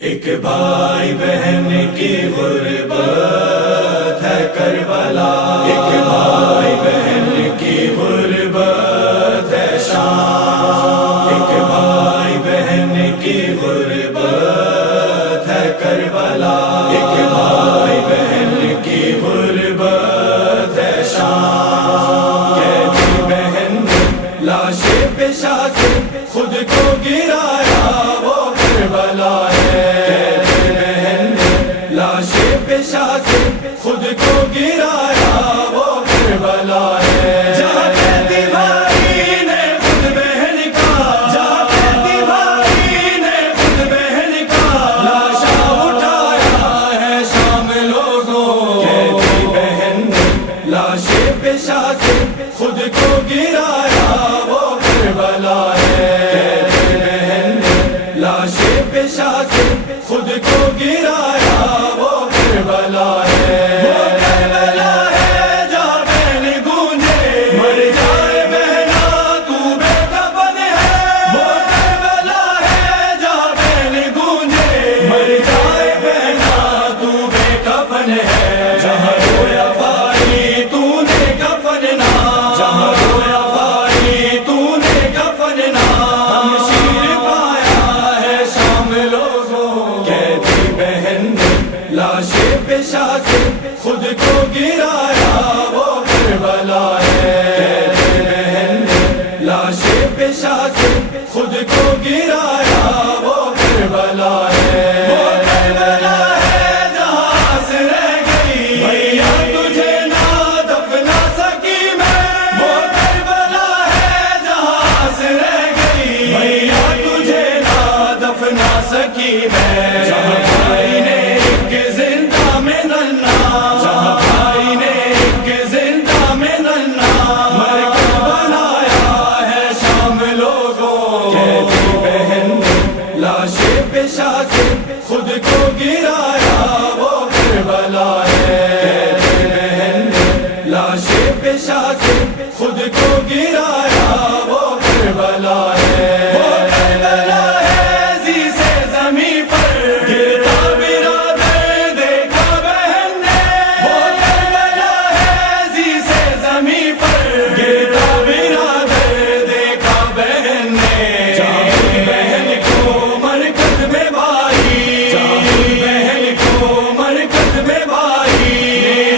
ایک بھائی بہن کی غربت ہے کربلا، ایک بھائی بہن کی غربت ہے شام، ایک بھائی بہن کی غربت ہے کربلا، ایک بھائی بہن کی غربت ہے شام۔ قیدی بہن نے لاش پیشہ کے خود کو گرایا، وہ کربلا ہے۔ قیدی بہن نے لاش پیشہ کے خود کو گرایا، وہ کربلا ہے۔ جہاں قیدی بھائی نے خود بہن کا، جہاں قیدی بھائی نے خود بہن کا لاشا اٹھایا ہے شام لوگوں۔ قیدی بہن نے لاش پیشہ کے خود کو گرایا، وہ کربلا ہے۔ قیدی بہن نے لاش پیشہ کے خود کو گرایا، وہ کربلا ہے۔ وہ کربلا ہے جہاں بہن گونجے مر جائے بہنا تو بے کفن ہے۔ وہ کربلا ہے جہاں بہن گونجے مر جائے بہنا تو بے کفن ہے۔ جہاں رویا بھائی تو نے کفن نہ، جہاں رویا بھائی تو نے کفن نہ، ہم شیر پایا ہے شام لوگوں۔ قیدی بہن نے لاش پیشہ کے خود کو گرایا، وہ کربلا ہے۔ قیدی بہن نے لاش پیشہ کے خود کو گرایا، وہ کربلا ہے۔ وہ کربلا ہے جہاں آس رہ گئی بھیا تجھے نہ دفنا سکی میں۔ وہ کربلا ہے جہاں آس رہ گئی بھیا تجھے نہ دفنا سکی میں۔ جہاں بھائی نے ایک زندہ میں ننا، جہاں بھائی نے ایک زندہ میں ننا مرکز بنایا ہے شام لوگوں۔ قیدی بہن نے لاش پیشہ کے خود کو گرایا، وہ کربلا ہے۔ قیدی بہن نے لاش پیشہ کے خود کو گرایا، وہ کربلا ہے۔ وہ کربلا ہے زی سے زمین پر گرتا برادر دیکھا بہن نے۔ وہ کربلا ہے زی سے زمین پر گرتا برادر دیکھا بہن نے۔ جہاں بہن کو مرکز میں بھائی، جہاں بہن کو مرکز میں بھائی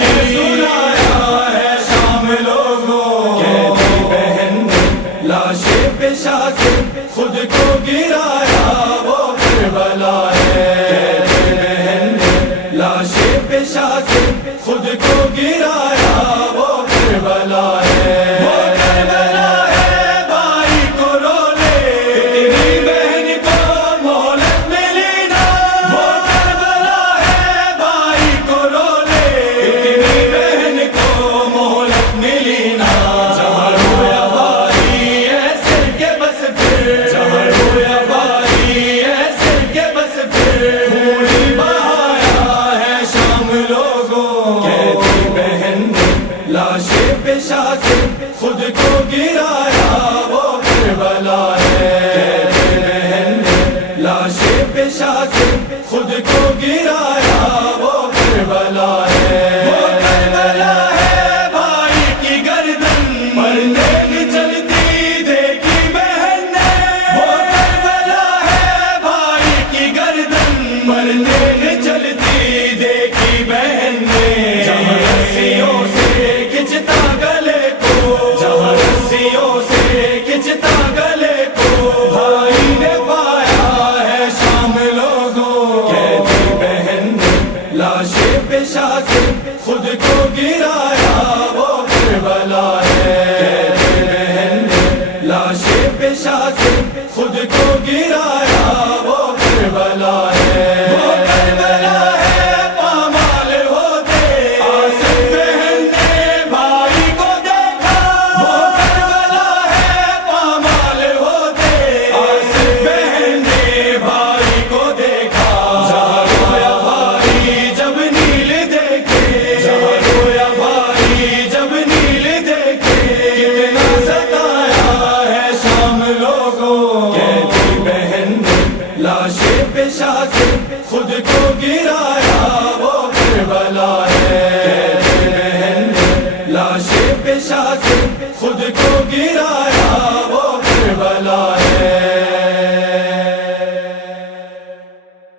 نے سلایا ہے شام لوگوں۔ قیدی بہن نے لاش پیشہ کے خود کو گرایا، وہ کربلا ہے۔ قیدی بہن نے لاش پیشہ کے خود کو گرایا، وہ کربلا ہے۔ وہ کربلا ہے بھائی کو رونے اتنی بہن کو مہلت ملی نہ۔ وہ کربلا ہے بھائی کو رونے اتنی بہن کو مہلت ملی نہ۔ جہاں رویا بھائی ایسے کہ بس پھر، جہاں رویا بھائی ایسے کہ بس پھر خون ہی بہایا ہے شام لوگوں۔ قیدی بہن نے لاش پیشہ کے خود کو گرایا، وہ کربلا ہے۔ قیدی بہن نے لاش پیشہ کے خود کو گرایا، وہ کربلا ہے۔ وہ کربلا ہے بھائی کی گردن مرنے کی چلتی دیکھی بہن نے۔ وہ کربلا ہے بھائی کی گردن مرنے کی چلتی دیکھی بہن نے۔ جہاں رسیوں سے کھچتا گلے کو، جہاں رسیوں سے کھچتا گلے کو بھائی نے پایا ہے شام لوگوں۔ لاش پیشہ کے خود کو گرایا وہ کربلا ہے کیسی بہن نے لاش پیشہ کے خود کو گرایا